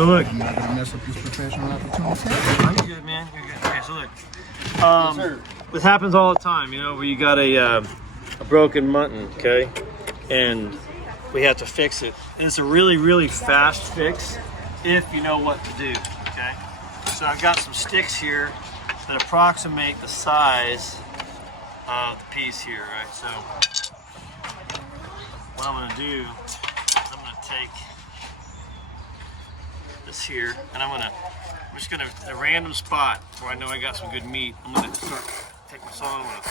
So look. I'm not gonna mess up this professional opportunity. I'm good, man. You're good. Okay, so look. This happens all the time, you know, where you got a broken mutton, okay, and we have to fix it. And it's a really, really fast fix if you know what to do, okay? So I've got some sticks here that approximate the size of the piece here, right? So what I'm gonna do is I'm gonna take this here and I'm just gonna, in a random spot where I know I got some good meat, I'm gonna take my saw and I'm gonna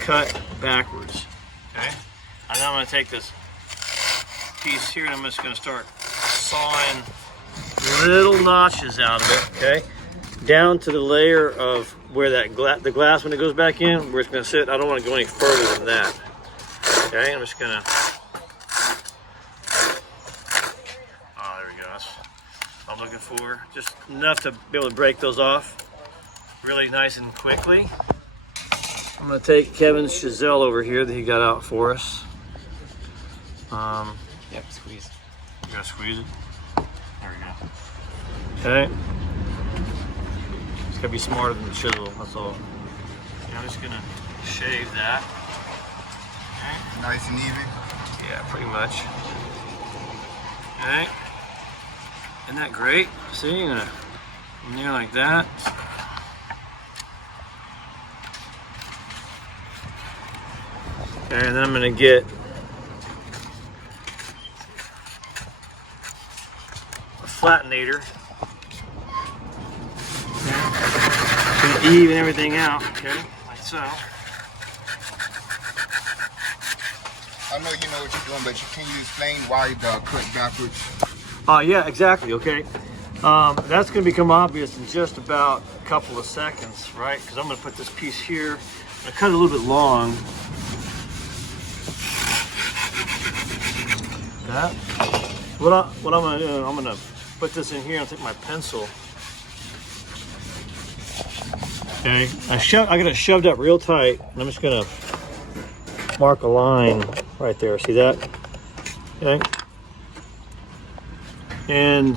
cut backwards, okay? And then I'm gonna take this piece here and I'm just gonna start sawing little notches out of it, okay? Down to the layer of where that the glass, when it goes back in, where it's gonna sit. I don't wanna go any further than that, okay? I'm just gonna, oh, there we go. That's what I'm looking for. Just enough to be able to break those off really nice and quickly. I'm gonna take Kevin's chisel over here that he got out for us. Yep, squeeze. You gotta squeeze it. There we go. Okay. It's gotta be smarter than the chisel, that's all. And I'm just gonna shave that. Okay. Nice and even. Yeah, pretty much. Okay. Isn't that great? See, you're gonna come near like that. Okay, and then I'm gonna get a flattenator. Okay. Gonna even everything out, okay, like so. I know you know what you're doing, but can you explain why the cut backwards? Yeah, exactly, okay. That's gonna become obvious in just about a couple of seconds, right? Because I'm gonna put this piece here, I'm gonna cut it a little bit long. That. What I'm gonna do, I'm gonna put this in here and take my pencil. Okay, I got it shoved up real tight, and I'm just gonna mark a line right there. See that? Okay. And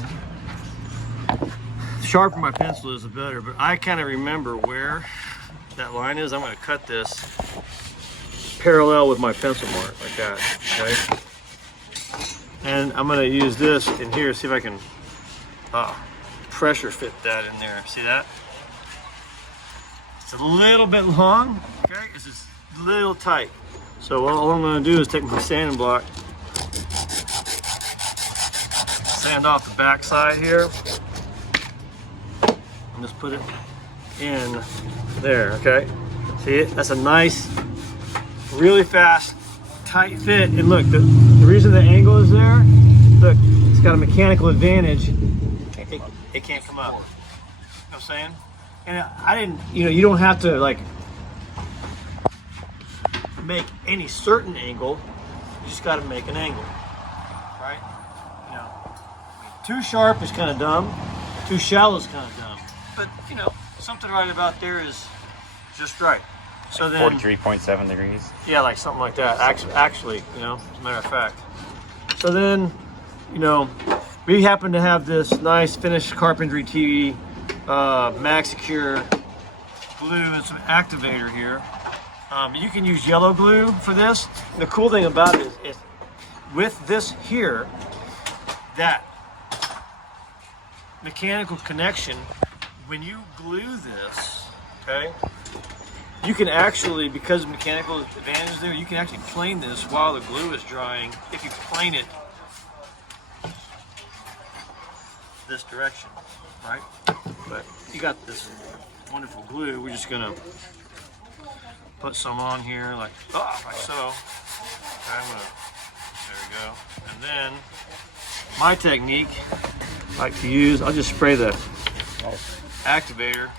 the sharper my pencil is, the better. But I kind of remember where that line is. I'm gonna cut this parallel with my pencil mark, like that. Okay. And I'm gonna use this in here, see if I can pressure fit that in there. See that? It's a little bit long, okay? It's just a little tight. So all I'm gonna do is take my sanding block, sand off the back side here, and just put it in there, okay? See it? That's a nice, really fast, tight fit. And look, the reason the angle is there, look, it's got a mechanical advantage. It can't come up. You know what I'm saying? And I didn't, you don't have to like make any certain angle. You just got to make an angle, right? Too sharp is kind of dumb. Too shallow is kind of dumb. But something right about there is just right. So then 43.7 degrees. Yeah, like something like that. Actually, as a matter of fact. So then, we happen to have this nice finished carpentry TV, MaxSecure glue and some activator here. You can use yellow glue for this. The cool thing about it is with this here, that mechanical connection, when you glue this, okay, you can actually, because of mechanical advantage there, you can actually plane this while the glue is drying if you plane it this direction, right? But you got this wonderful glue. We're just gonna put some on here like so. Okay, there we go. And then my technique I like to use, I'll just spray the activator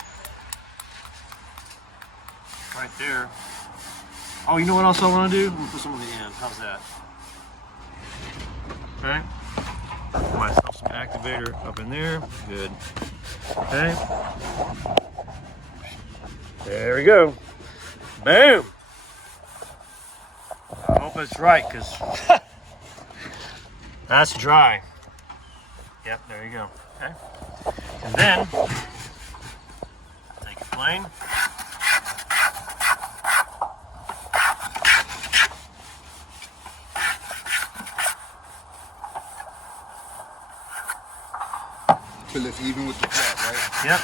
right there. Oh, you know what else I want to do? I'm gonna put some on the end. How's that? Okay. Put myself some activator up in there. Good. Okay. There we go. Boom. I hope it's right, because that's dry. Yep, there you go. Okay. And then, take a plane. Till it's even with the flat, right? Yep.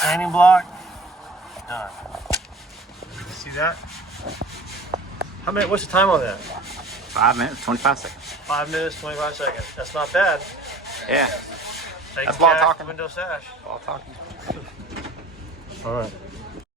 Sanding block. Done. See that? How many? What's the time on that? 5 minutes, 25 seconds. 5 minutes, 25 seconds. That's not bad. Yeah. Take That's a while jack, talking. window sash. While talking. All right.